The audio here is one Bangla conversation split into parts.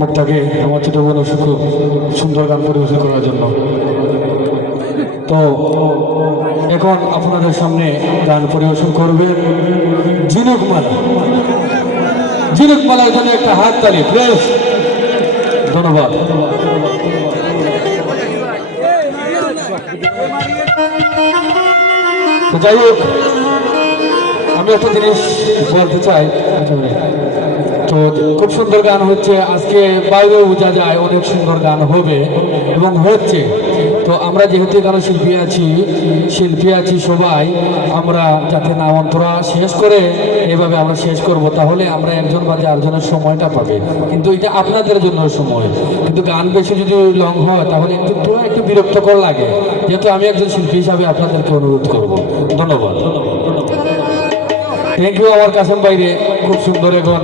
মুখটাকে আমার ছোট বোন খুব সুন্দর গান পরিবেশন করার জন্য। তো এখন আপনাদের সামনে গান পরিবেশন করবে ঝিনুকমালা। ঝিনুকমালার জন্য একটা হাততালি প্লিজ। ধন্যবাদ। তো যাই হোক, আমি একটা জিনিস বলতে চাই। তো খুব সুন্দর গান হচ্ছে আজকে, বাইরে বোঝা যায় অনেক সুন্দর গান হবে এবং হচ্ছে। তো আমরা যেহেতু এখানে শিল্পী আছি সবাই, আমরা যাতে না অন্তরা শেষ করে এভাবে আমরা শেষ করব, তাহলে আমরা একজন বা চারজনের সময়টা পাবে। কিন্তু এটা আপনাদের জন্য সময়, কিন্তু গান বেশি যদি লং হয় তাহলে একটু বিরক্তকর লাগে। যেহেতু আমি একজন শিল্পী হিসাবে আপনাদেরকে অনুরোধ করব। ধন্যবাদ। Thank you. আমার কাছেম বাইরে খুব সুন্দর এখন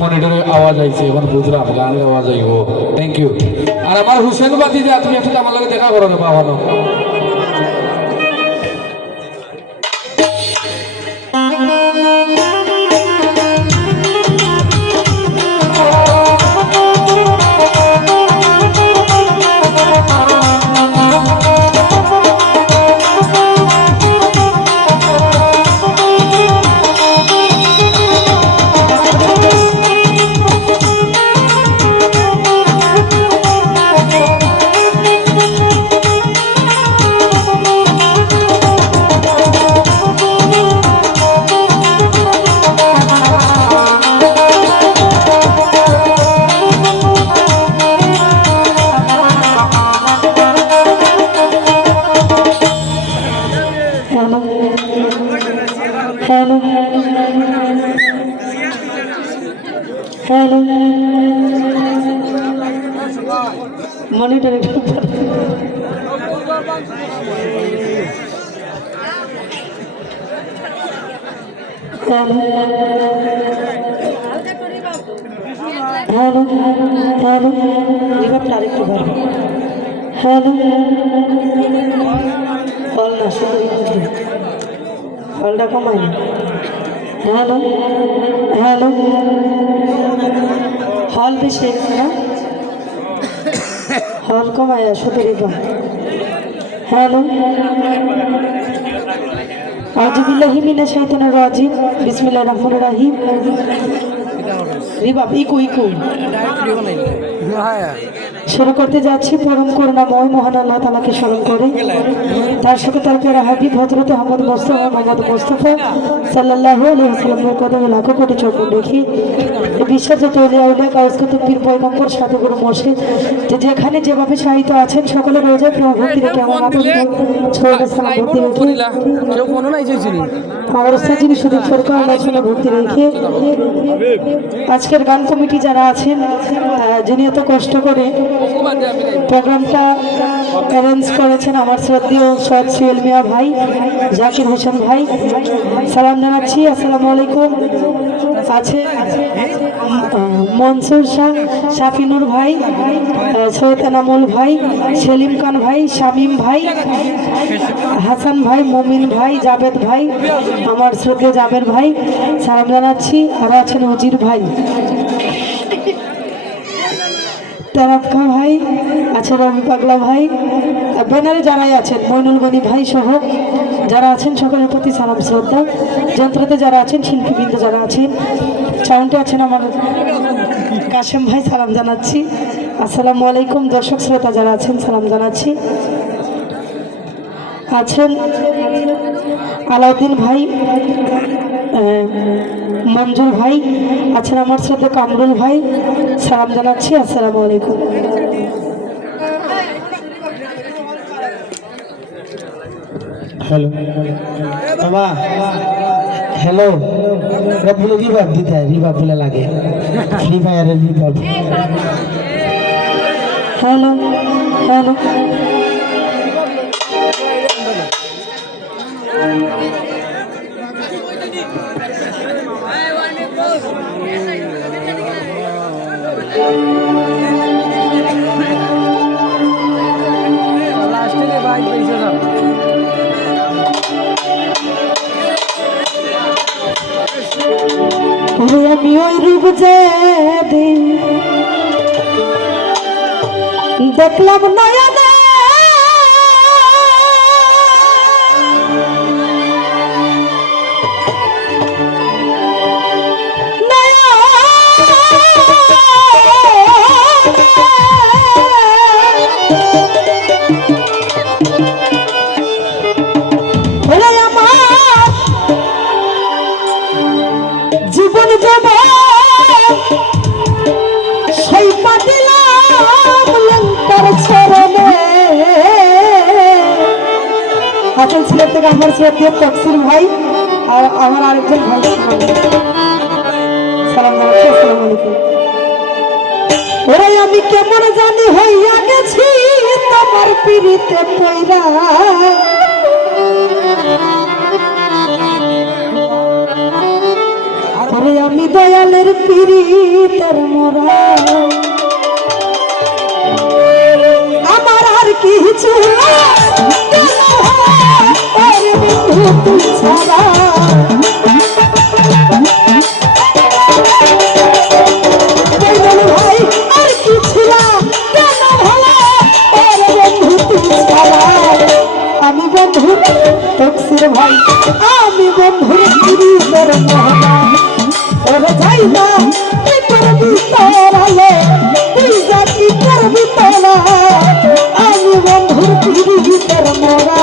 মনিটরে আওয়াজ আইছে, এখন বুঝলাম গানের আওয়াজ আইব। Thank you. আর আমার হুসেন বাতি যে তুমি একটু আমার লগে দেখা করো না বাবানো। Hello monitor hello hello hello রিভাবটা আরেকটু ভালো। হ্যালো হল না, শুধু হলটা কমাই না। হ্যালো হ্যালো হল বেশি না, হল কমায় শুধু রিভাব। হ্যালো আউযুবিল্লাহি মিনাশ শাইতানির রাজিম, বিসমিল্লাহির রহমানির রহিম। রিভাব ইকো শুরু করতে যাচ্ছি পরম করুণাময় মহান আল্লাহ তাআলাকে স্মরণ করে, তার সাথে তার প্রিয় হাবিব হযরত মুহাম্মদ মুস্তাফা সাল্লাল্লাহু আলাইহি ওয়াসাল্লামের কদমে লাখো কোটি চরণ রেখে বিশ্বের যত আউলিয়া গাউস কুতুব পীর পয়গম্বর সাধু গুরু মুর্শিদ যেখানে যেভাবে সাহিত্য আছেন সকলে রোজায় প্রিয় ভক্তি রেখে আমার মাতা ছোট সালাম ভক্তি রেখে আমার সাজিনি সুদীপ সরকার আলোচনা ভক্তি রেখে আজকের গান কমিটি যারা আছেন, যিনি এত কষ্ট করে প্রোগ্রামটা অ্যারেঞ্জ করেছেন, আমার শ্রদ্ধেয় সৈয়দ সুহেল মিয়া ভাই, জাকির হোসেন ভাই, সালাম জানাচ্ছি। আসসালামু আলাইকুম। আছে মনসুর শাহ, শাফিনুর ভাই, সৈয়দ এনামুল ভাই, সেলিম খান ভাই, শামীম ভাই, হাসান ভাই, মুমিন ভাই, জাবেদ ভাই, আমার শ্রদ্ধেয় জাবের ভাই, সালাম জানাচ্ছি। আর আছেন উজির ভাই, তারাক্কা ভাই, আছে রবি পাগলা ভাই, ব্যানারে যারাই আছেন মইনুল গনি ভাই সহ যারা আছেন সকলের প্রতি সালাম শ্রদ্ধা। যন্ত্রতে যারা আছেন, শিল্পীবৃন্দ যারা আছেন, সাউন্ডে আছেন আমার কাশেম ভাই, সালাম জানাচ্ছি। আসসালামু আলাইকুম। দর্শক শ্রোতা যারা আছেন সালাম জানাচ্ছি। আছেন আলাউদ্দিন ভাই, মঞ্জুর ভাই, আছেন আমার সাথে কামরুল ভাই, সালাম জানাচ্ছি। আসসালামু আলাইকুম। হ্যালো বাবা, হ্যালো বলে রিভাব দিতে হয়, রিভাব বলে লাগে, ফ্রি ফায়ারের রিভাব। হ্যালো হ্যালো আমি ওই রূপ যে দেখলাম নয়নে জীবন যাব সেই পাতিলাম লঙ্কার চরণে। হাতের ছেলের থেকে আমার শ্রদ্ধেয় তফসির ভাই আর আমার আরেকজন ভাই সালাম আলাইকুম। ওরে আমি কেমন জানি হইয়া গেছি তোমার পিড়িতে পয়রা, ওরে আমি দয়ালের পিড়িতের মোরা, আমার আর কিছু ছাড়া ভাই আর কিছু কেন ভালো বন্ধু তুই ছাড়া। আমি বন্ধু তফসির ভাই, আমি বন্ধুর পিড়িতের মোরা, ওরে যাই না কি করবি তোরালে, তুই যা কি করবি তোরা, আমি বন্ধুর পিড়িতের মোরা।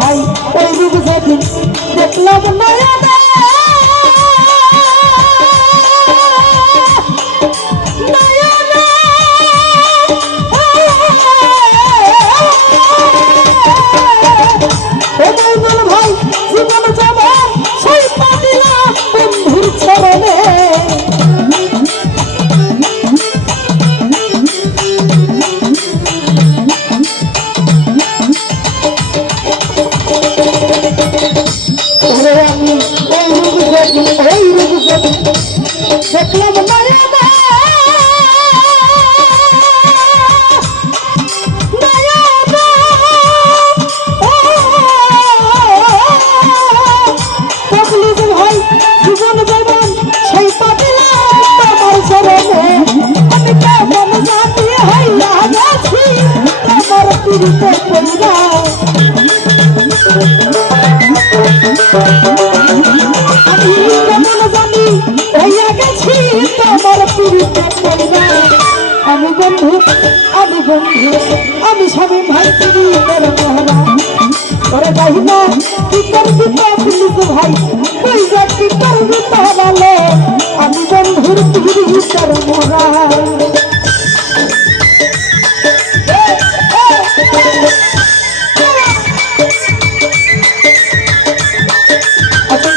ভাই ওই রূপ যেদিন দেখলাম নয়নে ভাই জীবন যাব সেই পাতিলাম বন্ধুর চরণে। দেখলাম ভাই জীবন জীবন সেই পাতিলাম তোমার চরণে। আমি কেমন জানি হইয়া গেছি তোমার পিড়িতে পয়রা, আমি কেমন জানি হইয়া গেছি তোমার পিড়িতে পয়রা। আমি বন্ধু আমি বন্ধু আমি স্বামী ভাই পিড়িতের মোহরা, ওরে যাই না কি করবি পুলিশ ভাই, তুই যা কি করবি তাহলে, আমি বন্ধুর পিড়িতের মোহরা।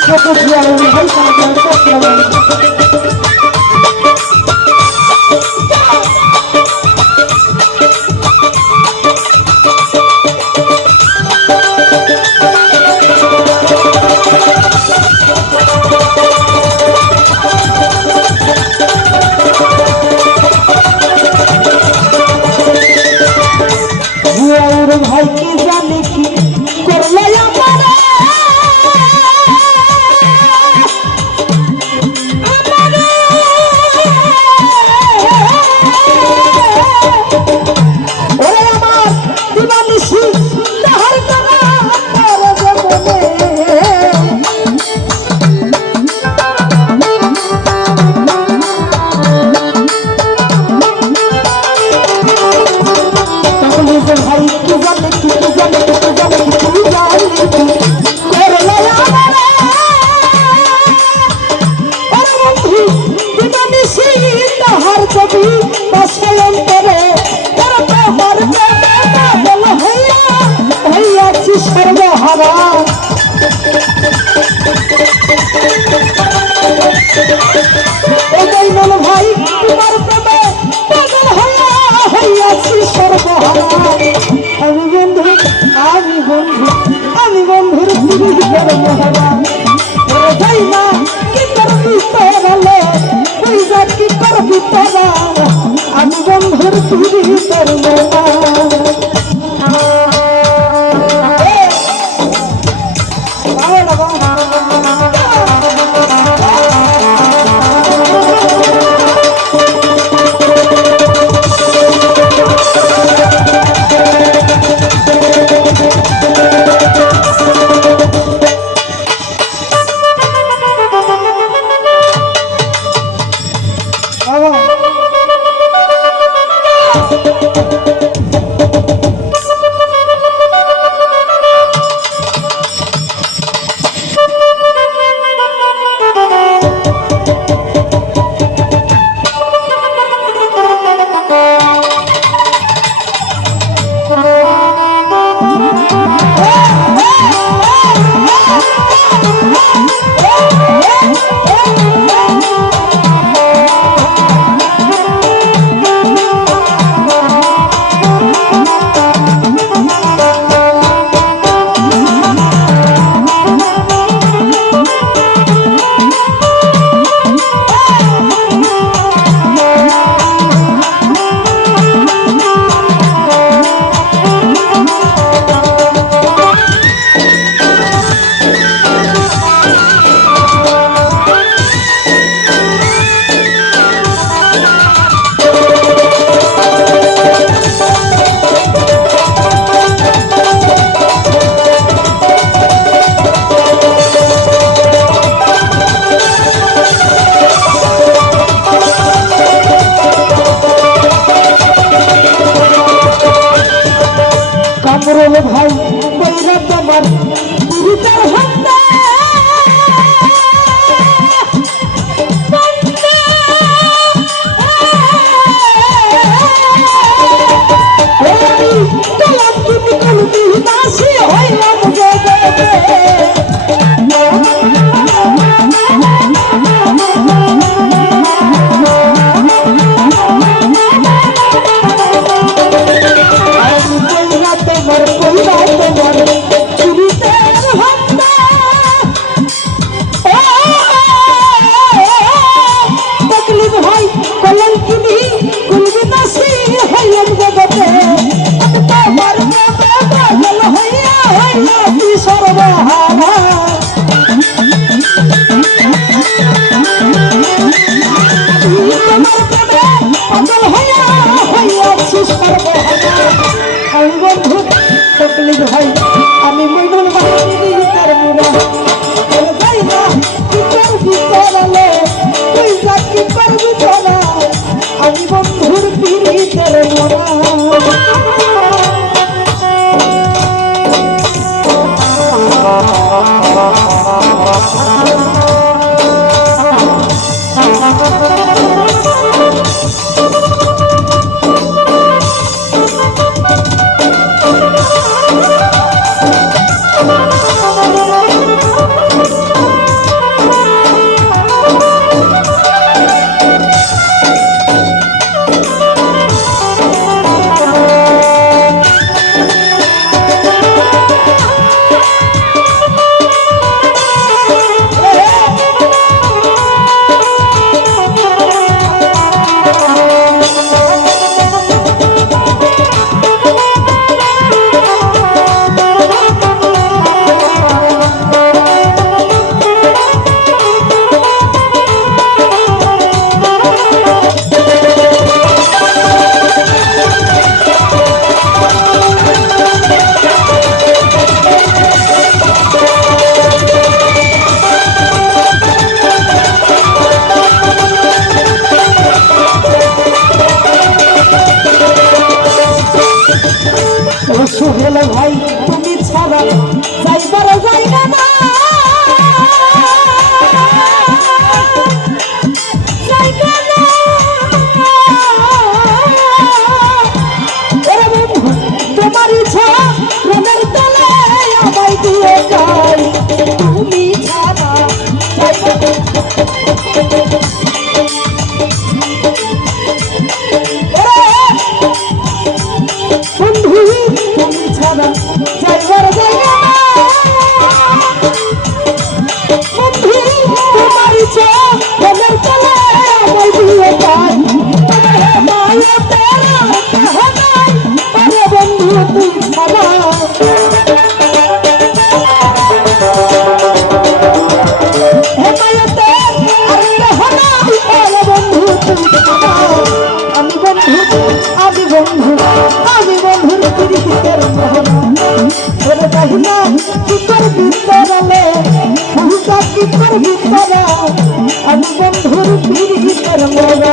ছোট ভাই ভাই কলঙ্কিনী কুলবিনাশী হইলেন জগতে আমি তোমার প্রেমে পাগল হইয়া হইয়াছি সর্বহারা তোমার প্রেমে পাগল হইয়া হইয়াছি সর্বহারা আমি বন্ধু তকলিফ ভাই আমি মইনুল বাহিনী তার মুরা যাই না কি করবি তোরালে তুই যা কি করবি তোরা আমি বন্ধুর পিড়িতের মোরা সোহেল ভাই তুমি ছাড়া যাইবার জায়গা না জায়গা না ওরে বন্ধু তোমার ইচ্ছা প্রেমের তলে আমায় দিয়ে যাই তুমি ছাড়া যাইবার বন্ধু তুমি ছাড়া যাইবার জায়গা না বন্ধু তোমার ইচ্ছা প্রেমের তলে আমায় দিয়ে যাই মায়া তেরা কহ নাই আরে বন্ধু তুমি ছাড়া হে মায়াতে আর কহ নাই আরে বন্ধু তুমি ছাড়া আমি বন্ধুর পিড়িতের মোহনা ওরে কাহিনা কি করবি তোরালে ভূষা কি করবি তোরা আমি বন্ধুর পিড়িতের মোহনা